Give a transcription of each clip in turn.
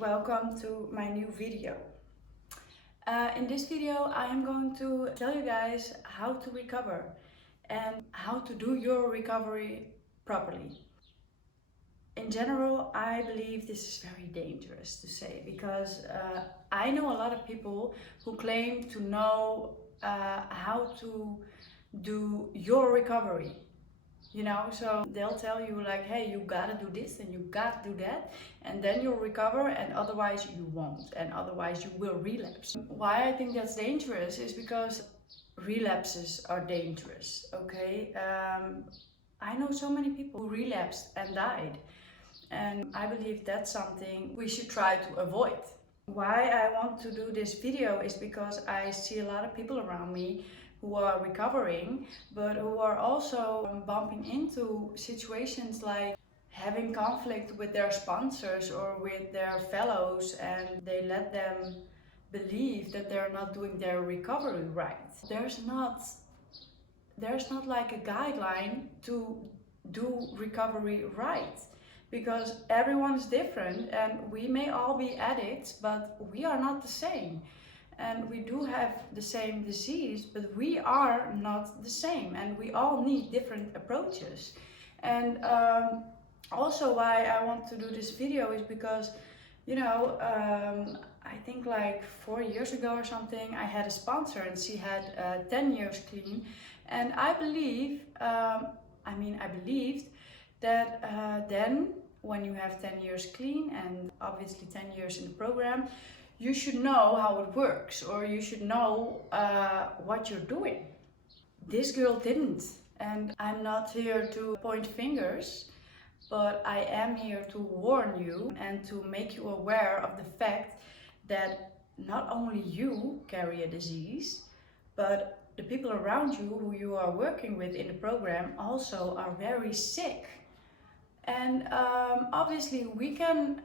welcome to my new video. In this video I am going to tell you guys how to recover and how to do your recovery properly. In general, I believe this is very dangerous to say because I know a lot of people who claim to know how to do your recovery. So they'll tell you like, hey, you gotta do this and you gotta do that, and then you'll recover, and otherwise you won't, and otherwise you will relapse. Why I think that's dangerous is because relapses are dangerous, okay? I know so many people who relapsed and died, and I believe that's something we should try to avoid. Why I want to do this video is because I see a lot of people around me who are recovering, but who are also bumping into situations like having conflict with their sponsors or with their fellows, and they let them believe that they're not doing their recovery right. There's not like a guideline to do recovery right, because everyone is different and we may all be addicts, but we are not the same. And we do have the same disease, but we are not the same, and we all need different approaches. And also why I want to do this video is because, I think like 4 years ago or something, I had a sponsor and she had 10 years clean. And I believed that then when you have 10 years clean and obviously 10 years in the program, you should know how it works, or you should know what you're doing. This girl didn't, and I'm not here to point fingers, but I am here to warn you and to make you aware of the fact that not only you carry a disease, but the people around you who you are working with in the program also are very sick. And obviously we can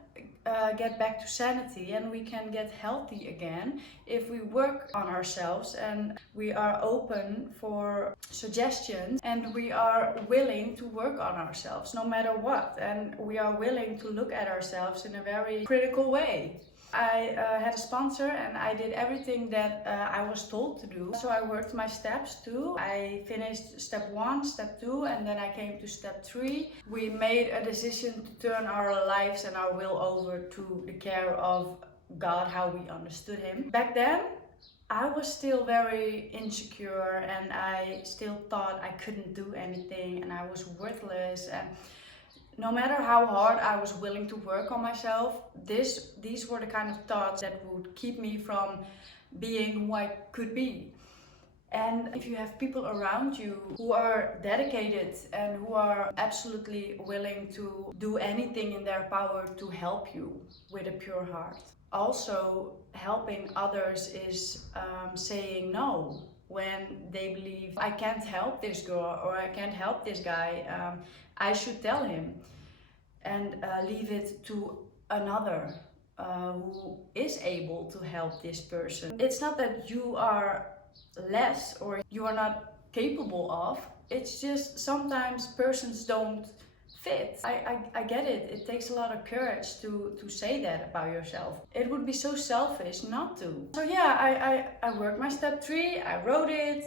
get back to sanity and we can get healthy again if we work on ourselves and we are open for suggestions and we are willing to work on ourselves no matter what, and we are willing to look at ourselves in a very critical way. I had a sponsor and I did everything that I was told to do. So I worked my steps too. I finished step 1, step 2, and then I came to step 3. We made a decision to turn our lives and our will over to the care of God, how we understood Him. Back then, I was still very insecure and I still thought I couldn't do anything and I was worthless. And no matter how hard I was willing to work on myself, these were the kind of thoughts that would keep me from being who I could be. And if you have people around you who are dedicated and who are absolutely willing to do anything in their power to help you with a pure heart. Also, helping others is saying no when they believe, I can't help this girl or I can't help this guy, I should tell him, and leave it to another who is able to help this person. It's not that you are less or you are not capable of, it's just sometimes persons don't fit. I get it. It takes a lot of courage to say that about yourself. It would be so selfish not to. So yeah, I worked my step 3, I wrote it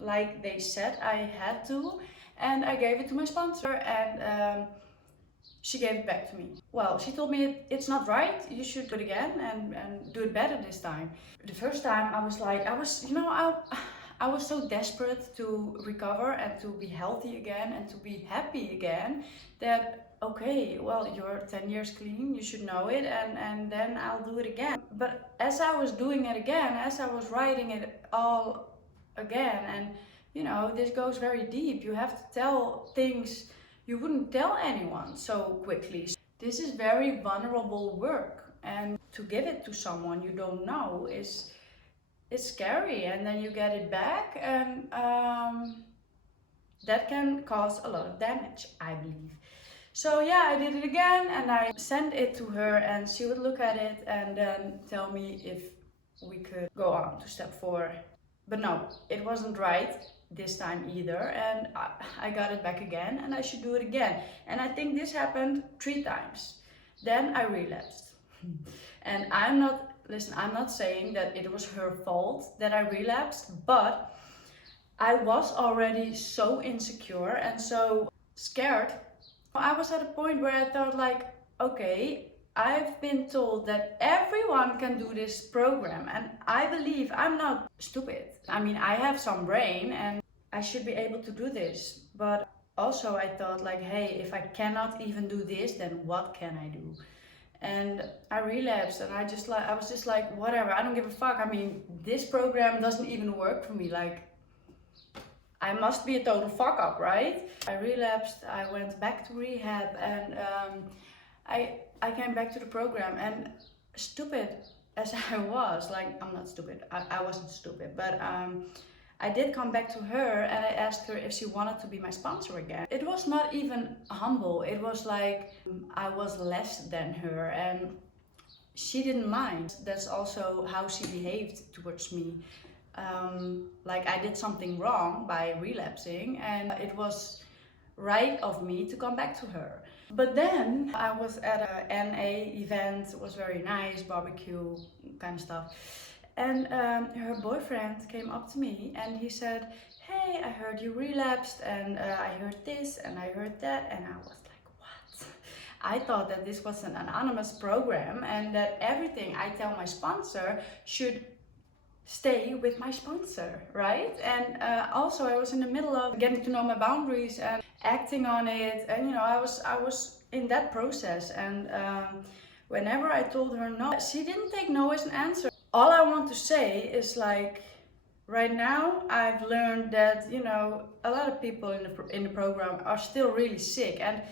like they said I had to, and I gave it to my sponsor, and she gave it back to me. Well, she told me it's not right, you should do it again and do it better this time. The first time I was like, I was so desperate to recover and to be healthy again and to be happy again that, okay, well, you're 10 years clean, you should know it, and then I'll do it again. But as I was doing it again, as I was writing it all again, and this goes very deep. You have to tell things you wouldn't tell anyone so quickly. This is very vulnerable work, and to give it to someone you don't know it's scary, and then you get it back, and that can cause a lot of damage, I believe. So yeah, I did it again and I sent it to her, and she would look at it and then tell me if we could go on to step 4. But no, it wasn't right this time either, and I got it back again and I should do it again. And I think this happened 3 times. Then I relapsed. And I'm not saying that it was her fault that I relapsed, but I was already so insecure and so scared. I was at a point where I thought like, okay, I've been told that everyone can do this program, and I believe I'm not stupid. I mean, I have some brain and I should be able to do this. But also I thought like, hey, if I cannot even do this, then what can I do? And I relapsed, and I was just like, whatever, I don't give a fuck. I mean, this program doesn't even work for me. Like, I must be a total fuck up, right? I relapsed, I went back to rehab, and I came back to the program, and stupid as I was, like, I'm not stupid, I wasn't stupid, but I did come back to her and I asked her if she wanted to be my sponsor again. It was not even humble, it was like I was less than her, and she didn't mind. That's also how she behaved towards me. Like I did something wrong by relapsing, and it was right of me to come back to her. But then I was at a NA event, it was very nice, barbecue kind of stuff. And her boyfriend came up to me and he said, hey, I heard you relapsed, and I heard this and I heard that, and I was like, what? I thought that this was an anonymous program and that everything I tell my sponsor should stay with my sponsor, right? And also I was in the middle of getting to know my boundaries and acting on it, and you know, I was in that process, and whenever I told her no, she didn't take no as an answer. All I want to say is like, right now I've learned that, you know, a lot of people in the program are still really sick, and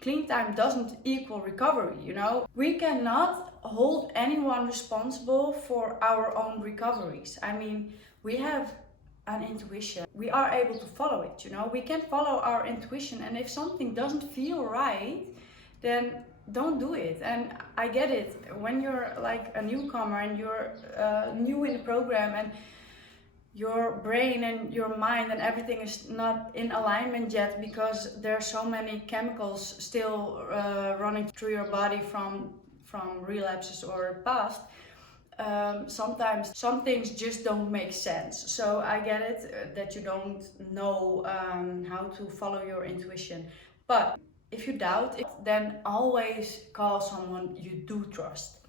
clean time doesn't equal recovery, you know? We cannot hold anyone responsible for our own recoveries. I mean, we have an intuition. We are able to follow it, you know? We can follow our intuition, and if something doesn't feel right, then don't do it. And I get it, when you're like a newcomer and you're new in the program, and your brain and your mind and everything is not in alignment yet, because there are so many chemicals still running through your body from relapses or past. Sometimes some things just don't make sense. So I get it that you don't know how to follow your intuition. But if you doubt it, then always call someone you do trust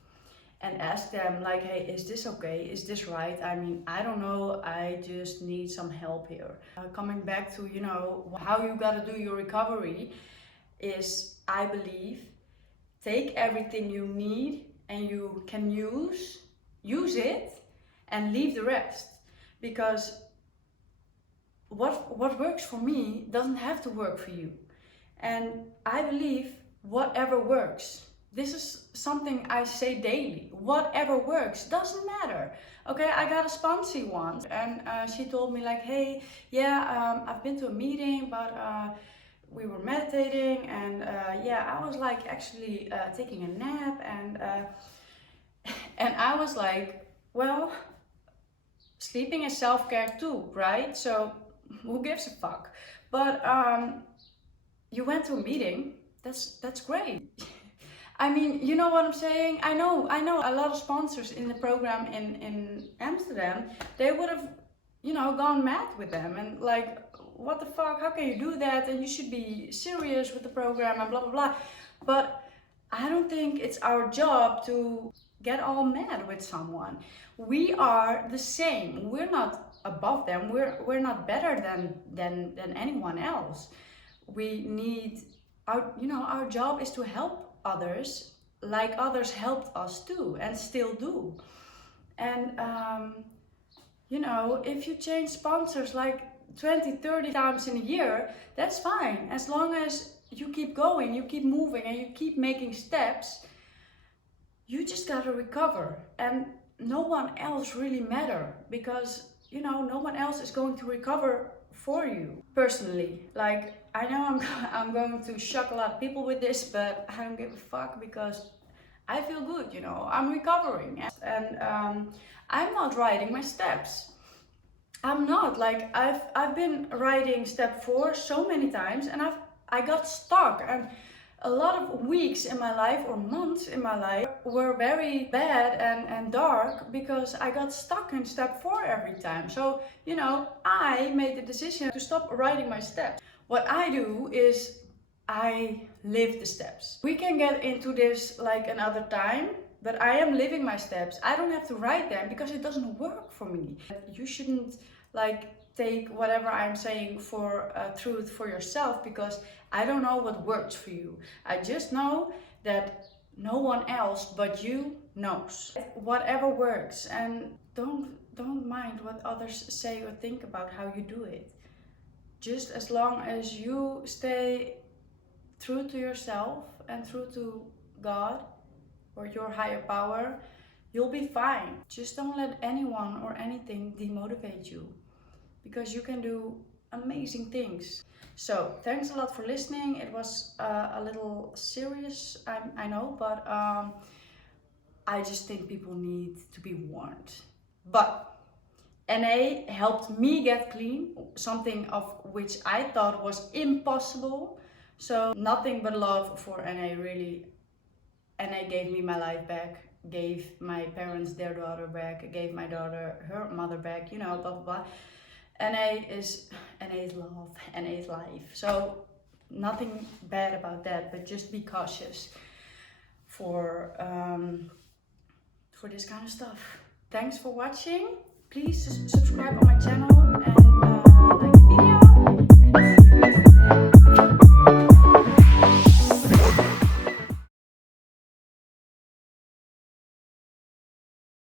and ask them like, hey, is this okay? Is this right? I mean, I don't know, I just need some help here. Coming back to, you know, how you gotta do your recovery is, I believe, take everything you need and you can use it, and leave the rest. Because what works for me doesn't have to work for you. And I believe whatever works. This is something I say daily. Whatever works, doesn't matter. Okay, I got a sponsee once, and she told me like, hey, yeah, I've been to a meeting, but we were meditating, and yeah, I was like actually taking a nap, and and I was like, well, sleeping is self-care too, right? So who gives a fuck? But you went to a meeting. That's great. I mean, you know what I'm saying? I know a lot of sponsors in the program in Amsterdam, they would have, you know, gone mad with them and like, what the fuck, how can you do that? And you should be serious with the program and blah, blah, blah. But I don't think it's our job to get all mad with someone. We are the same. We're not above them. We're not better than anyone else. We need our job is to help others like others helped us too and still do. And you know, if you change sponsors like 20-30 times in a year, that's fine, as long as you keep going, you keep moving, and you keep making steps. You just gotta recover, and no one else really matter, because you know, no one else is going to recover for you. Personally, like, I know I'm going to shock a lot of people with this, but I don't give a fuck, because I feel good, you know, I'm recovering, and I'm not writing my steps. I'm not, like, I've been writing step 4 so many times, and I got stuck, and a lot of weeks in my life or months in my life were very bad and dark because I got stuck in step 4 every time. So, you know, I made the decision to stop writing my steps. What I do is I live the steps. We can get into this like another time, but I am living my steps. I don't have to write them because it doesn't work for me. You shouldn't like take whatever I'm saying for truth for yourself, because I don't know what works for you. I just know that no one else but you knows whatever works, and don't mind what others say or think about how you do it. Just as long as you stay true to yourself and true to God or your higher power, you'll be fine. Just don't let anyone or anything demotivate you, because you can do amazing things. So thanks a lot for listening. It was a little serious, I know, but I just think people need to be warned. But NA helped me get clean, something of which I thought was impossible. So nothing but love for NA, really. NA gave me my life back, gave my parents their daughter back, gave my daughter her mother back, you know, blah blah blah. NA is love, NA is life. So nothing bad about that, but just be cautious for this kind of stuff. Thanks for watching. Please subscribe on my channel and like the video.